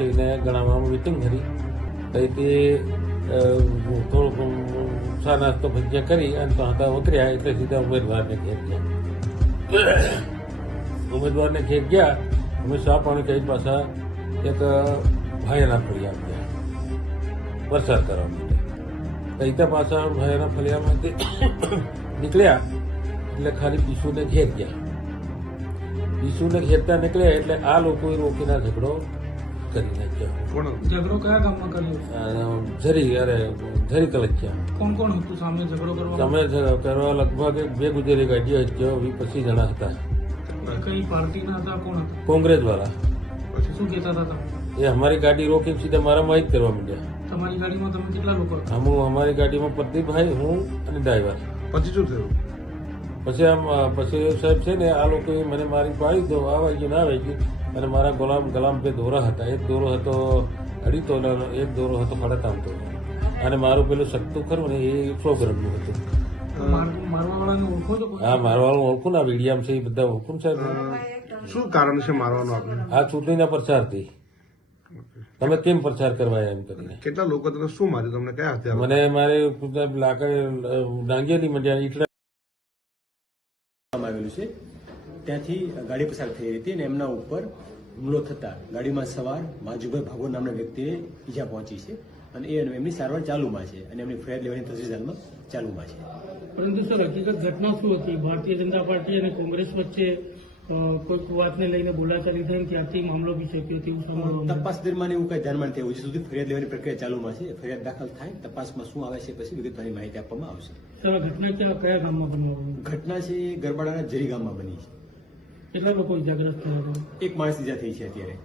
એને ગણાવવામાં મિટિંગ કરી તેથી થોડુંક ચા નાસ્તો ભજીયા કરી અને તો હતા વકર્યા એટલે સીધા ઉમેદવારને ઘેર ગયા. ઉમેદવારને ઘેર ગયા અમે ચા પાણી કરી પાછા એક ભાઈના ફળિયા ગયા પ્રચાર કરવા માટે. કહીતા પાછા ભાઈના ફળિયામાંથી નીકળ્યા એટલે ખાલી પીસુને ઘેર ગયા. પીસુને ઘેરતા નીકળ્યા એટલે આ લોકોએ રોકીને ઝઘડો કરી નાખ્યો. ઝઘડો કયા ગામમાં કર્યો? ધરી કલચ્યા. કોણ કોણ હતું સામે ઝઘડો કરવા? સામે કરવા લગભગ 2 ગુજરી ગાડીઓ હતી, 25 જણા હતા. કઈ પાર્ટીના હતા? કોણ હતા? કોંગ્રેસ વાળા. શું કહેતા હતા? એ અમારી ગાડી રોકીને સીધા મારામાં જ કરવા માંડ્યા. તમારી ગાડીમાં તમે કેટલા લોકો હતા? અમારી ગાડીમાં પ્રદીપભાઈ, હું અને ડ્રાઈવર. પછી શું થયું? પછી સાહેબ છે ને આ લોકોએ મને મારી પાડી દો, આ વાગ્યું ના વાગ્યું. અને મારા ગલામ 2 દોરા હતા. એક દોરો હતો 2.5 તોલાનો, એક દોરો હતો 3.5 તોલાનો. અને મારું પેલું સખ્તું ખરું ને એ 100 ગ્રામનું હતું. મારવાવાળાને ઓળખો છો? હા, મારવાળું ઓળખું ને, આ વીડિયામાં છે એ બધા ઓળખું સાહેબ. શું કારણ છે મારવાનું આપણે? આ ચૂંટણીના પ્રચારથી તમે કેમ પ્રચાર કરવા એમ કરીને. કેટલા લોકો તમે શું માર્યું? તમને કયા હત્યા? મને મારે લાકડ ડાંગેલી મજા ઈટડા આવેલું છે ત્યાંથી ગાડી પસાર થઈ રહી હતી અને એમના ઉપર હુમલો થતા ગાડીમાં સવાર માજુભાઈ ભાગોર નામના વ્યક્તિને ઈજા પહોંચી છે અને એમની સારવાર ચાલુમાં છે અને એમની ફરિયાદ લેવાની તજવીજ હાલમાં ચાલુમાં છે. પરંતુ સર, હકીકત ઘટના શું હતી? ભારતીય જનતા પાર્ટી અને કોંગ્રેસ વચ્ચે કોઈક વાતને લઈને બોલાચાલી થઈ, ત્યારથી મામલો બી શક્યો તેવું સાંભળવા. તપાસ દરમિયાન એવું કઈ ધ્યાનમાં નથી આવ્યું. સુધી ફરિયાદ લેવાની પ્રક્રિયા ચાલુમાં છે. ફરિયાદ દાખલ થાય, તપાસમાં શું આવે છે પછી વિગતવારની માહિતી આપવામાં આવશે. સર, આ ઘટના કયા ગામમાં બનવા? ઘટના છે ગરબાડાના જરી ગામમાં બની છે. કેટલા લોકો ઇજાગ્રસ્ત થયા હતા? એક માણસ ઈજા થઈ છે અત્યારે.